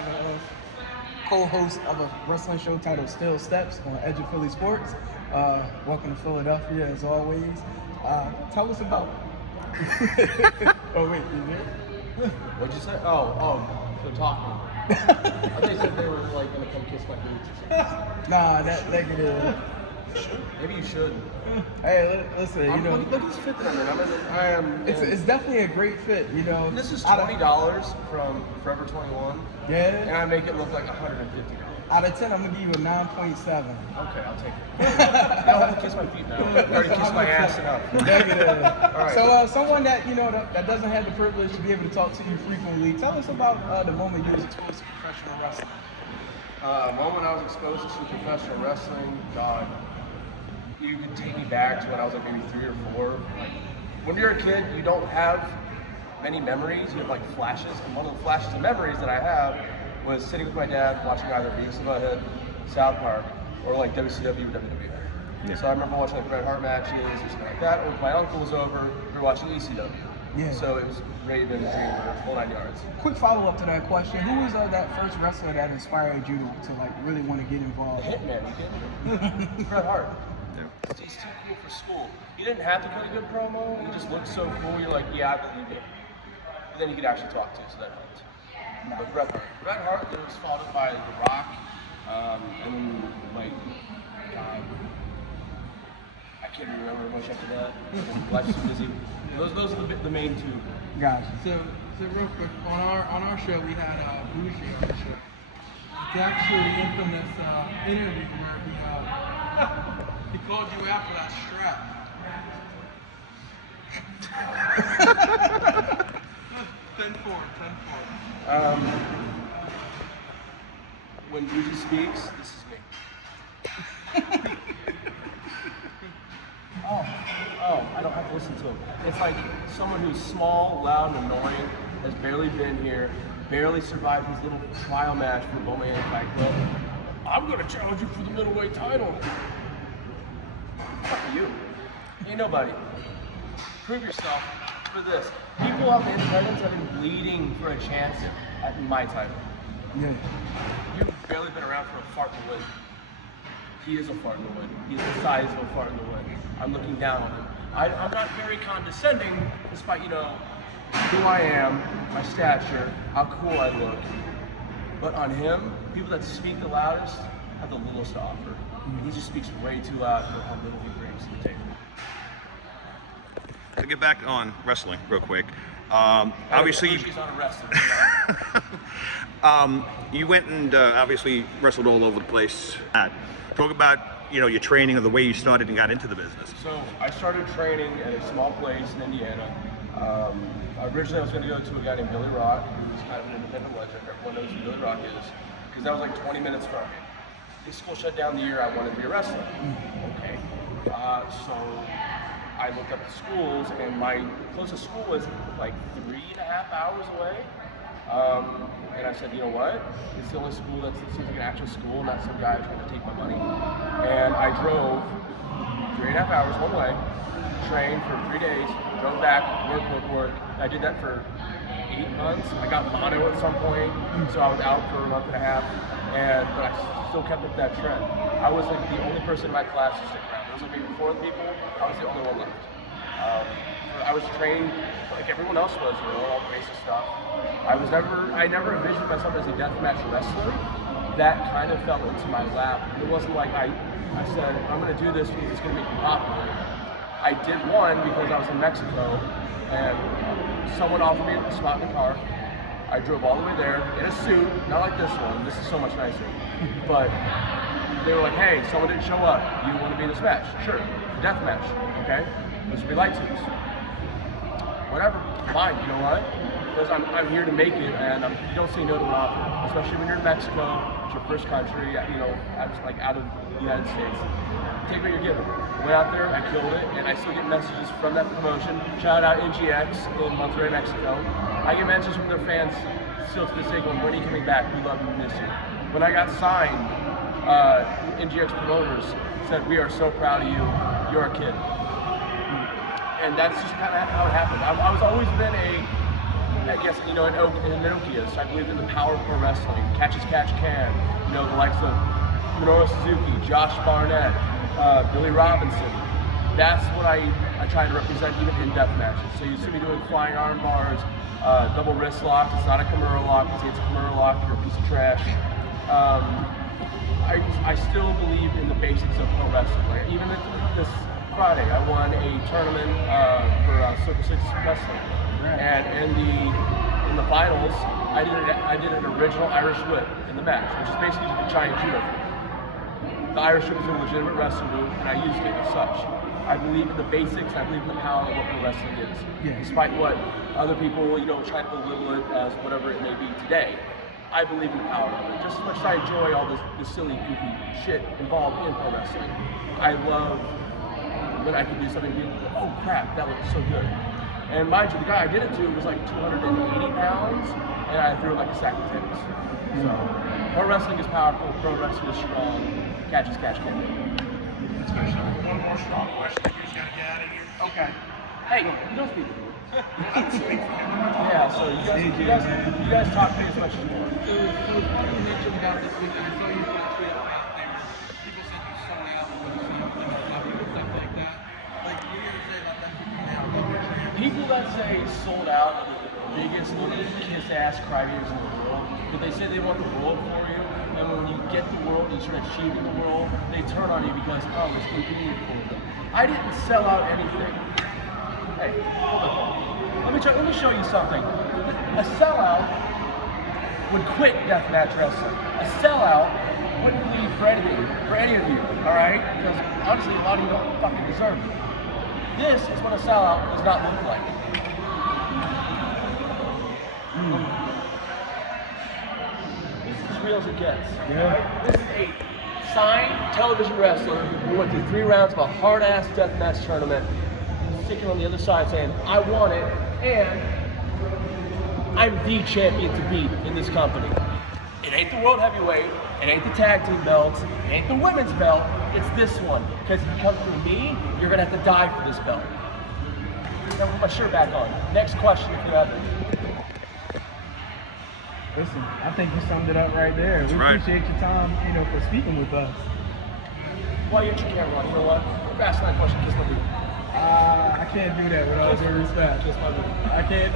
have a co-host of a wrestling show titled Still Steps on Edge of Philly Sports. Welcome to Philadelphia, as always. Tell us about. Oh wait, you there? What'd you say? They're talking. I thought you said they were like gonna come kiss my boots or something. Nah, that negative. Maybe you should. Hey, listen, you know, look at this fit that I'm in. it's definitely a great fit, you know. This is $20 from Forever 21. Yeah. And I make it look like $150. Out of 10, I'm gonna give you a 9.7. Okay, I'll take it. I don't have to kiss my feet now. I already kissed my ass enough. Negative. All right. So, someone that you know that doesn't have the privilege to be able to talk to you frequently, tell us about the moment you was exposed to professional wrestling. Moment I was exposed to professional wrestling, God, you could take me back to when I was like maybe 3 or 4. Like, when you're a kid, you don't have many memories. You have like flashes, and one of the flashes of memories that I have was sitting with my dad watching either Beavis and Butthead, South Park, or like WCW or WWE. Yeah. So I remember watching like Bret Hart matches or something like that. Or if my uncle was over, we were watching ECW. Yeah. So it was Raven, Taylor, whole 9 yards. Quick follow-up to that question: who was that first wrestler that inspired you to like really want to get involved? Hitman, you kidding me? Bret Hart. He's too cool for school. He didn't have to cut a good promo. He just looked so cool. You're like, yeah, I believe it. But then you could actually talk to, so that helped. But Bret Hart, then was followed by The Rock, and then like, I can't even remember much after that. Life's too busy. Those are the main 2. Gotcha. So real quick, on our show we had Boucher on the show. It's actually the infamous interview where he called you out for that strap. 10-4. When Bougie speaks, this is me. I don't have to listen to him. It's like someone who's small, loud, and annoying, has barely been here, barely survived his little trial match for the Bowman Fight Club. I'm gonna challenge you for the middleweight title. Fuck you. Ain't nobody. Prove yourself for this. People on the independents have been bleeding for a chance at my title. Yeah. You've barely been around for a fart in the wind. He is a fart in the wind. He's the size of a fart in the wind. I'm looking down on him. I'm not very condescending, despite, you know, who I am, my stature, how cool I look. But on him, people that speak the loudest have the littlest to offer. He just speaks way too loud for how little he brings to the table. To get back on wrestling real quick, obviously She's not a wrestler. you went and obviously wrestled all over the place. Talk about your training or the way you started and got into the business. So I started training at a small place in Indiana. Originally I was going to go to a guy named Billy Rock, who's kind of an independent legend. Everyone knows who Billy Rock is, because that was like 20 minutes from me. His school shut down the year I wanted to be a wrestler. Okay. So I looked up the schools, and my closest school was like 3.5 hours away. And I said, you know what? It's the only school that seems like an actual school, not some guy trying to take my money. And I drove 3.5 hours one way, trained for 3 days, drove back, work. I did that for 8 months. I got mono at some point, so I was out for a month and a half. But I still kept up that trend. I was like the only person in my class to stick around. There was like maybe 4 people. I was the only one left. I was trained like everyone else was, all the basic stuff. I never envisioned myself as a deathmatch wrestler. That kind of fell into my lap. It wasn't like I said, I'm gonna do this because it's gonna make me popular. I did one because I was in Mexico and someone offered me a spot in the car. I drove all the way there in a suit, not like this one. This is so much nicer. But they were like, hey, someone didn't show up. You want to be in this match? Sure. Death match. Okay? This will be light twos. Whatever. Fine. You know what? Because I'm here to make it, and you don't say no to an offer. Especially when you're in Mexico, it's your first country, like out of the United States. Take what you're given. Went out there, I killed it, and I still get messages from that promotion. Shout out NGX in Monterrey, Mexico. I get messages from their fans still to this day going, when are you coming back? We love you, we miss you. When I got signed, NGX promoters said, we are so proud of you, you're a kid. And that's just kind of how it happened. I've always been a I guess, in Nokia's, I believe in the power of pro wrestling. Catch as catch can. The likes of Minoru Suzuki, Josh Barnett, Billy Robinson. That's what I try to represent even in death matches. So you see me doing flying arm bars, double wrist locks. It's not a Kimura lock. It's a Kimura lock. You're a piece of trash. I still believe in the basics of pro wrestling. Like, even this Friday, I won a tournament for Circle 6 Wrestling, and in the finals, I did an original Irish whip in the match, which is basically just a giant judo. The Irish whip is a legitimate wrestling move, and I used it as such. I believe in the basics. I believe in the power of what pro wrestling is, despite what other people try to belittle it as whatever it may be today. I believe in the power of it. Just as much as I enjoy all this silly, goofy shit involved in pro wrestling, I love when I can do something and go, oh crap, that looks so good. And mind you, the guy I did it to was like 280 pounds, and I threw like a sack of potatoes. So, pro wrestling is powerful, pro wrestling is strong, catch as catch can. One more strong question that you just gotta get out of here. Okay. Hey, you don't speak. Yeah, so you guys talk to me as much as you want. It was funny you mentioned about this weekend. I saw you put a tweet out there. People said you sold out with MLW and stuff like that. Like, what do you have to say about that MLW? People that say sold out are the biggest little kiss-ass crybabies in the world, but they say they want the world for you, and when you get the world and you start achieving the world, they turn on you because, oh, it's inconvenient for them. I didn't sell out anything. Hey, hold on. Let me show you something. A sellout would quit deathmatch wrestling. A sellout wouldn't leave for anything, for any of you, all right? Because honestly, a lot of you don't fucking deserve it. This is what a sellout does not look like. This is as real as it gets. Yeah. This is a signed television wrestler who went through 3 rounds of a hard-ass deathmatch tournament, sticking on the other side saying, I want it, and I'm the champion to beat in this company. It ain't the world heavyweight, it ain't the tag team belts, it ain't the women's belt, it's this one. Because if you come through me, you're gonna have to die for this belt. Now put my shirt back on. Next question if you have it. Listen, I think you summed it up right there. We right. appreciate your time, for speaking with us. While you're at your camera on, you know what? Ask that question, kiss my booty. I can't do that with all due respect. Kiss my booty. I can't do